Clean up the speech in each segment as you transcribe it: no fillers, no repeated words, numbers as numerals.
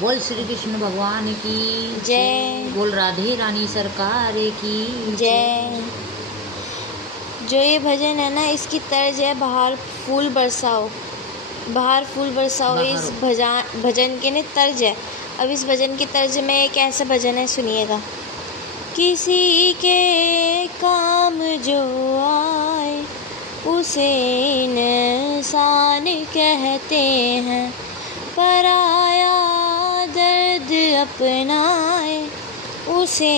बोल श्री कृष्ण भगवान की जय। बोल राधे रानी सरकार की जय। जो ये भजन है ना, इसकी तर्ज है बाहर फूल बरसाओ, बाहर फूल बरसाओ। इस भजन के ने तर्ज है। अब इस भजन की तर्ज में एक ऐसा भजन है, सुनिएगा। किसी के काम जो आए उसे इंसान कहते हैं, पराया दर्द अपनाए उसे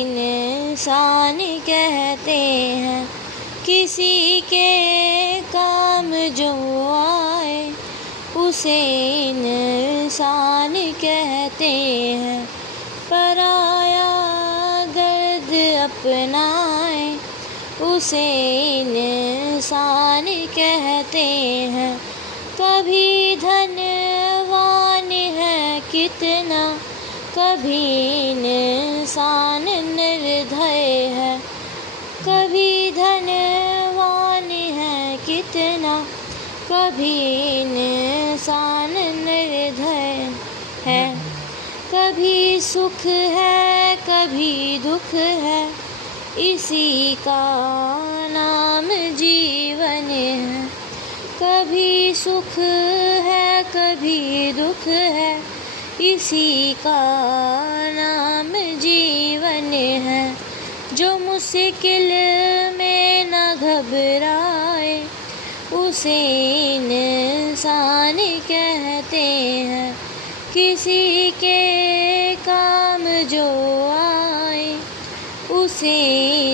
इंसान कहते हैं। किसी के काम जो आए उसे इंसान कहते हैं, पराया दर्द अपनाए उसे इंसान कहते हैं। कभी धनवान है कितना, कभी इंसान निर्दय है। कभी धनवान है कितना, कभी इंसान निर्दय है। कभी सुख है कभी दुख है, इसी का नाम जीवन है। कभी सुख है कभी दुख है, इसी का नाम जीवन है। जो मुश्किल में न घबराए उसे इंसान कहते हैं। किसी के काम जो आए उसे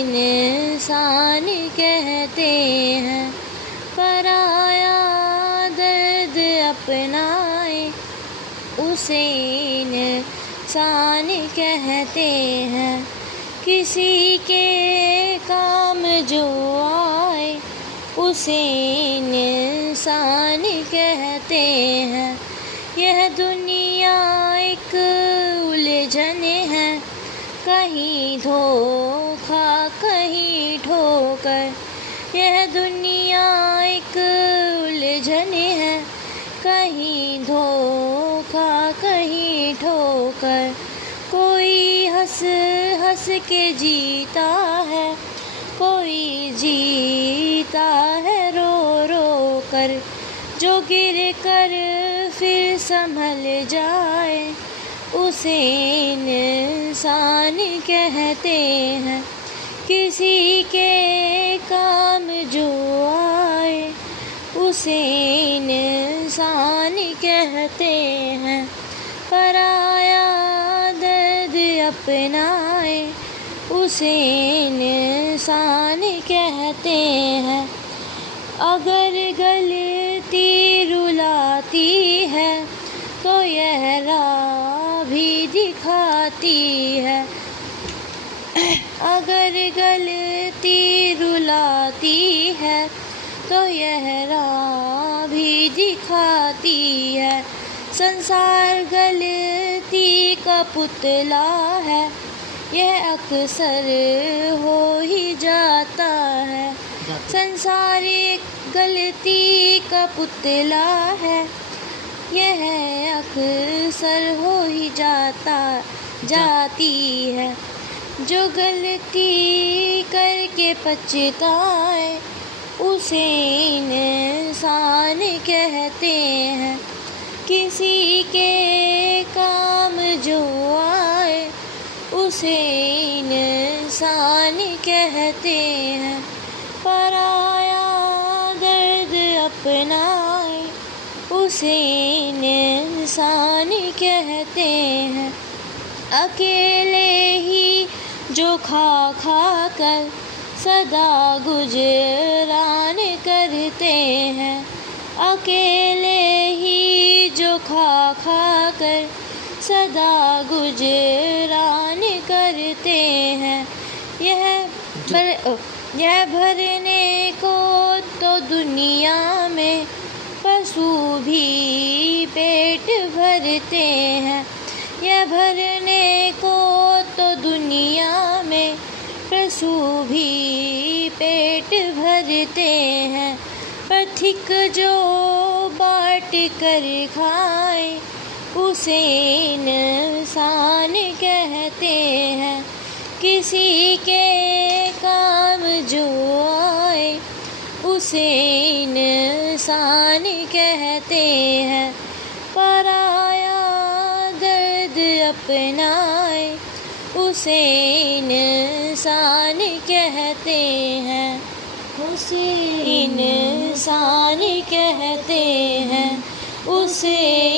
इंसान कहते हैं, पराया दर्द अपनाए उसे इंसान कहते हैं। किसी के काम जो आए उसे इंसान कहते हैं। यह दुनिया एक उलझन है, कहीं धोखा कहीं ठोकर। यह दुनिया एक उलझन है, कहीं धोखा कहीं ठोकर। कोई हंस हंस के जीता है, कोई जीता है रो रो कर। जो गिर कर फिर संभल जाए उसे इंसान कहते हैं। किसी के काम जो आए उसे इंसान कहते हैं, पराया दर्द अपनाए उसे इंसान कहते हैं। अगर गलती रुलाती है तो यह राह भी दिखाती है। अगर गलती रुलाती है तो यह राह भी दिखाती है। संसार गलती का पुतला है, यह अक्सर हो ही जाता है। संसार एक गलती का पुतला है, यह अक्सर हो ही जाती है। जो गलती करके पछताए उसे इंसान कहते हैं। किसी के काम जो आए उसे इंसान कहते हैं, पराया दर्द अपनाए उसे इंसान कहते हैं। अकेले ही जो खा खा कर सदा गुजरान करते हैं। अकेले ही जो खा खा कर सदा गुजरान करते हैं। यह भरने को तो दुनिया में पशु भी पेट भरते हैं। यह भरने को तो दुनिया में पशु भी पेट भरते हैं। पर ठीक जो बाँट कर खाए उसे इंसान कहते हैं। किसी के काम जो आए उसे इंसान कहते हैं। पराया दर्द अपनाए उसे इंसान कहते हैं। उसे इंसान कहते हैं। उसे